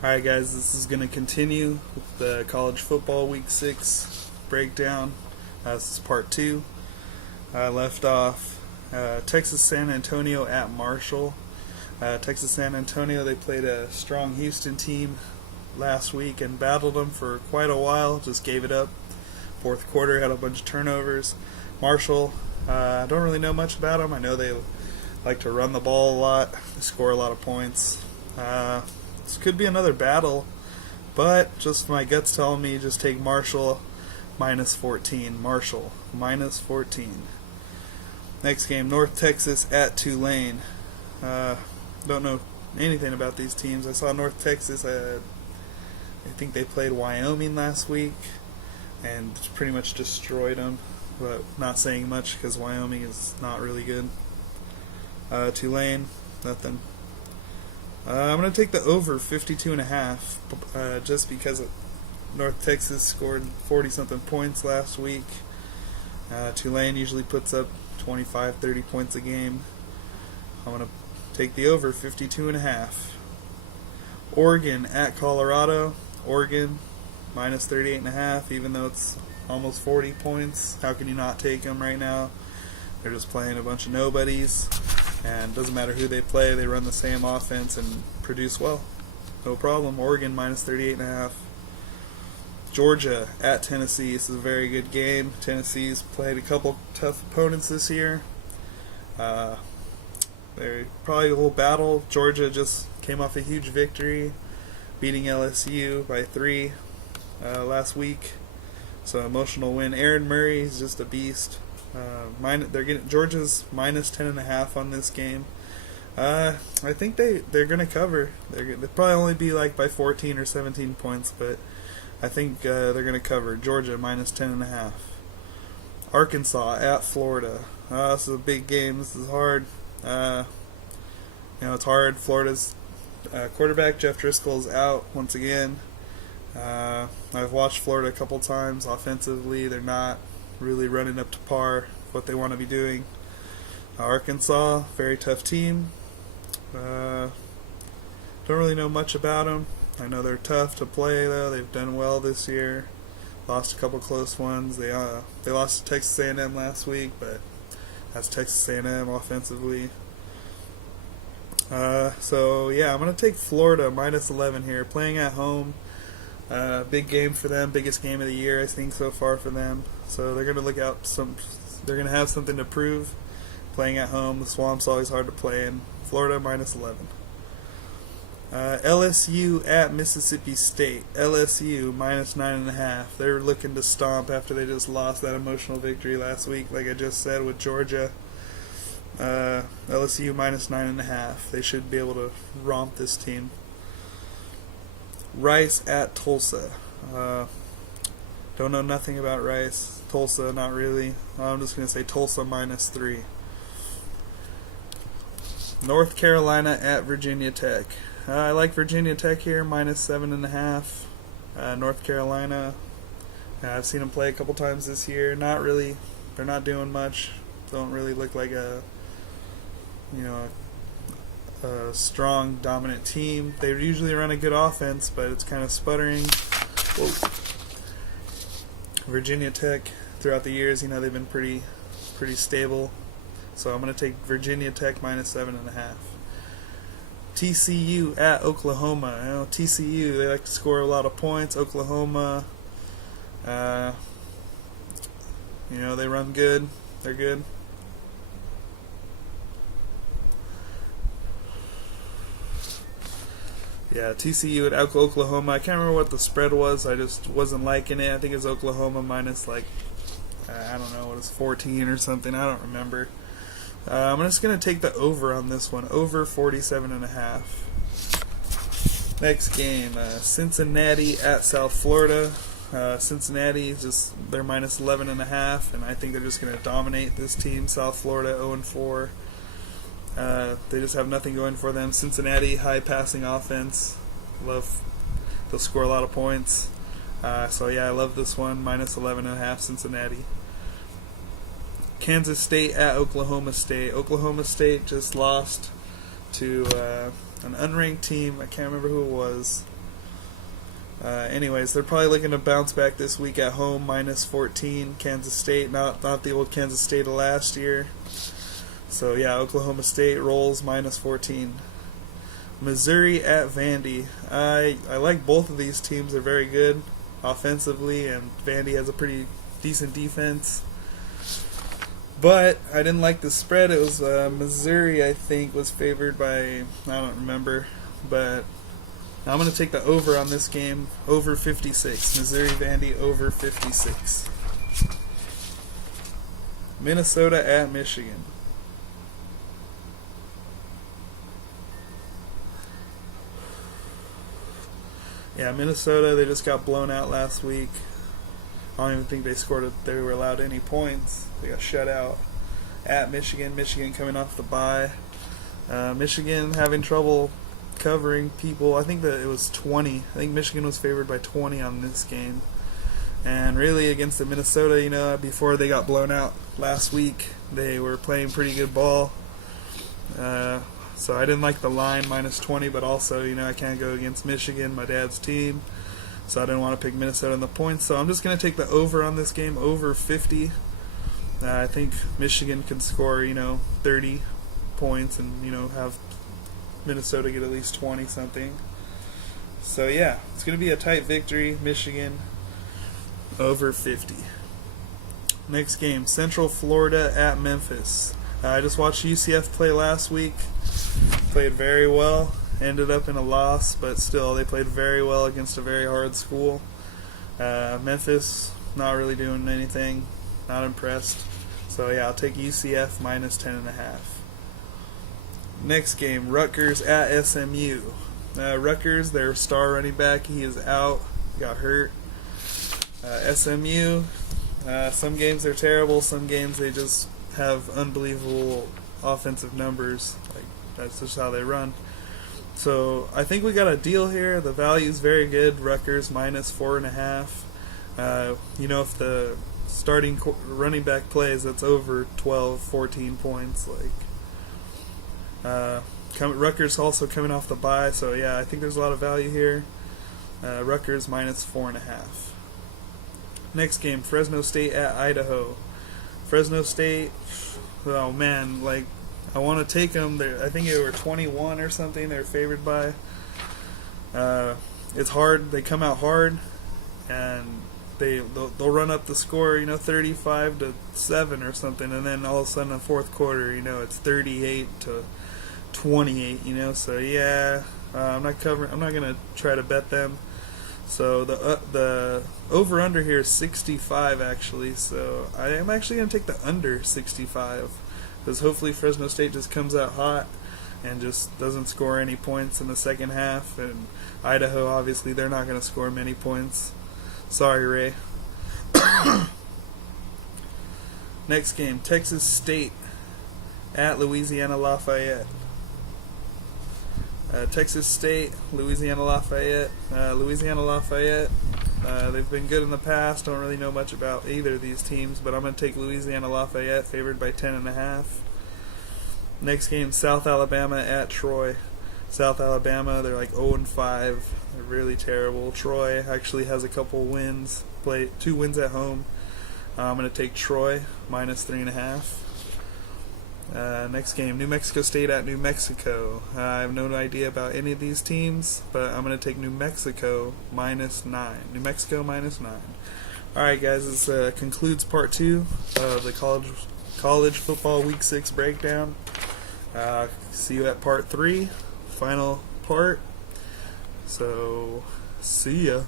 Alright guys, this is going to continue with the college football week 6 breakdown. This is part 2. I left off Texas San Antonio at Marshall. Texas San Antonio, they played a strong Houston team last week and battled them for quite a while, just gave it up. Fourth quarter, had a bunch of turnovers. Marshall, I don't really know much about them. I know they like to run the ball a lot, they score a lot of points. This could be another battle, but just my gut's telling me just take Marshall minus 14. Marshall minus 14. Next game, North Texas at Tulane. Don't know anything about these teams. I saw North Texas. I think they played Wyoming last week and pretty much destroyed them, but not saying much because Wyoming is not really good. Tulane, nothing. I'm going to take the over 52.5 just because North Texas scored 40-something points last week. Tulane usually puts up 25, 30 points a game. I'm going to take the over 52.5. Oregon at Colorado. Oregon minus 38.5, even though it's almost 40 points. How can you not take them right now? They're just playing a bunch of nobodies. And it doesn't matter who they play, they run the same offense and produce well. No problem. Oregon minus 38.5. Georgia at Tennessee. This is a very good game. Tennessee's played a couple tough opponents this year. They're probably a little battle. Georgia just came off a huge victory, beating LSU by 3 last week. So emotional win. Aaron Murray is just a beast. They're getting Georgia's minus 10.5 on this game. I think they're gonna cover. They'll probably only be like by 14 or 17 points, but I think they're gonna cover. Georgia minus 10.5. Arkansas at Florida. This is a big game. This is hard. It's hard. Florida's quarterback Jeff Driscoll is out once again. I've watched Florida a couple times. Offensively, they're not really running up to par what they want to be doing. Arkansas, very tough team. Don't really know much about them. I know they're tough to play though. They've done well this year. Lost a couple close ones. They lost to Texas A&M last week, but that's Texas A&M offensively. So yeah, I'm gonna take Florida minus 11 here, playing at home. Big game for them, biggest game of the year I think so far for them. So they're gonna look out they're gonna have something to prove. Playing at home, the Swamp's always hard to play in. Florida minus 11. LSU at Mississippi State. LSU minus 9.5. They're looking to stomp after they just lost that emotional victory last week, like I just said with Georgia. LSU minus 9.5. They should be able to romp this team. Rice at Tulsa. Don't know nothing about Rice. Tulsa, not really. I'm just going to say Tulsa minus 3. North Carolina at Virginia Tech. I like Virginia Tech here, minus 7.5. North Carolina, I've seen them play a couple times this year. Not really. They're not doing much. Don't really look like a strong, dominant team. They usually run a good offense, but it's kind of sputtering. Whoa. Virginia Tech, throughout the years, they've been pretty stable. So I'm going to take Virginia Tech minus 7.5. TCU at Oklahoma. TCU, they like to score a lot of points. Oklahoma, they run good. They're good. Yeah, TCU at Oklahoma. I can't remember what the spread was. I just wasn't liking it. I think it was Oklahoma minus I don't know, what is 14 or something. I don't remember. I'm just going to take the over on this one. Over 47.5. Next game, Cincinnati at South Florida. Cincinnati, they're minus 11.5, and I think they're just going to dominate this team. South Florida 0-4. They just have nothing going for them. Cincinnati, high passing offense. They'll score a lot of points. So yeah, I love this one. Minus 11.5 Cincinnati. Kansas State at Oklahoma State. Oklahoma State just lost to an unranked team. I can't remember who it was. Anyways, they're probably looking to bounce back this week at home, minus 14. Kansas State, not the old Kansas State of last year. So yeah, Oklahoma State rolls minus 14. Missouri at Vandy. I like both of these teams. They're very good offensively, and Vandy has a pretty decent defense. But I didn't like the spread. It was Missouri, I think, was favored by, I don't remember. But I'm going to take the over on this game, over 56. Missouri Vandy over 56. Minnesota at Michigan. Yeah, Minnesota, they just got blown out last week. I don't even think they were allowed any points. They got shut out. At Michigan, Michigan coming off the bye. Michigan having trouble covering people. I think that it was 20. I think Michigan was favored by 20 on this game. And really against the Minnesota, before they got blown out last week, they were playing pretty good ball. So I didn't like the line, minus 20, but also, I can't go against Michigan, my dad's team. So I didn't want to pick Minnesota in the points. So I'm just going to take the over on this game, over 50. I think Michigan can score, 30 points and, have Minnesota get at least 20 something. So yeah, it's going to be a tight victory. Michigan over 50. Next game, Central Florida at Memphis. I just watched UCF play last week. Played very well. Ended up in a loss, but still they played very well against a very hard school. Memphis not really doing anything. Not impressed. So yeah, I'll take UCF minus 10.5. Next game, Rutgers at SMU. Rutgers, their star running back, he is out. Got hurt. SMU, some games they're terrible. Some games they just have unbelievable offensive numbers. Like, that's just how they run. So I think we got a deal here. The value is very good. Rutgers minus 4.5. If the starting running back plays, that's over 12, 14 points. Rutgers also coming off the bye, so yeah, I think there's a lot of value here. Rutgers minus 4.5. Next game, Fresno State at Idaho. Fresno State, oh man, I want to take them. I think they were 21 or something. They're favored by. It's hard. They come out hard, and they'll run up the score, 35-7 or something, and then all of a sudden in the fourth quarter, it's 38-28. So yeah, I'm not gonna try to bet them. So the over under here is 65 actually. So I am actually gonna take the under 65. Because hopefully Fresno State just comes out hot and just doesn't score any points in the second half. And Idaho, obviously, they're not going to score many points. Sorry, Ray. Next game, Texas State at Louisiana Lafayette. Texas State, Louisiana Lafayette. Louisiana Lafayette, they've been good in the past. Don't really know much about either of these teams, but I'm going to take Louisiana Lafayette, favored by 10.5. Next game, South Alabama at Troy. South Alabama, they're 0-5. They're really terrible. Troy actually has a couple wins. Play 2 wins at home. I'm going to take Troy, minus 3.5. Next game, New Mexico State at New Mexico. I have no idea about any of these teams, but I'm going to take New Mexico minus 9. New Mexico minus 9. Alright guys, this concludes part 2 of the college football week 6 breakdown. See you at part 3, final part. So, see ya.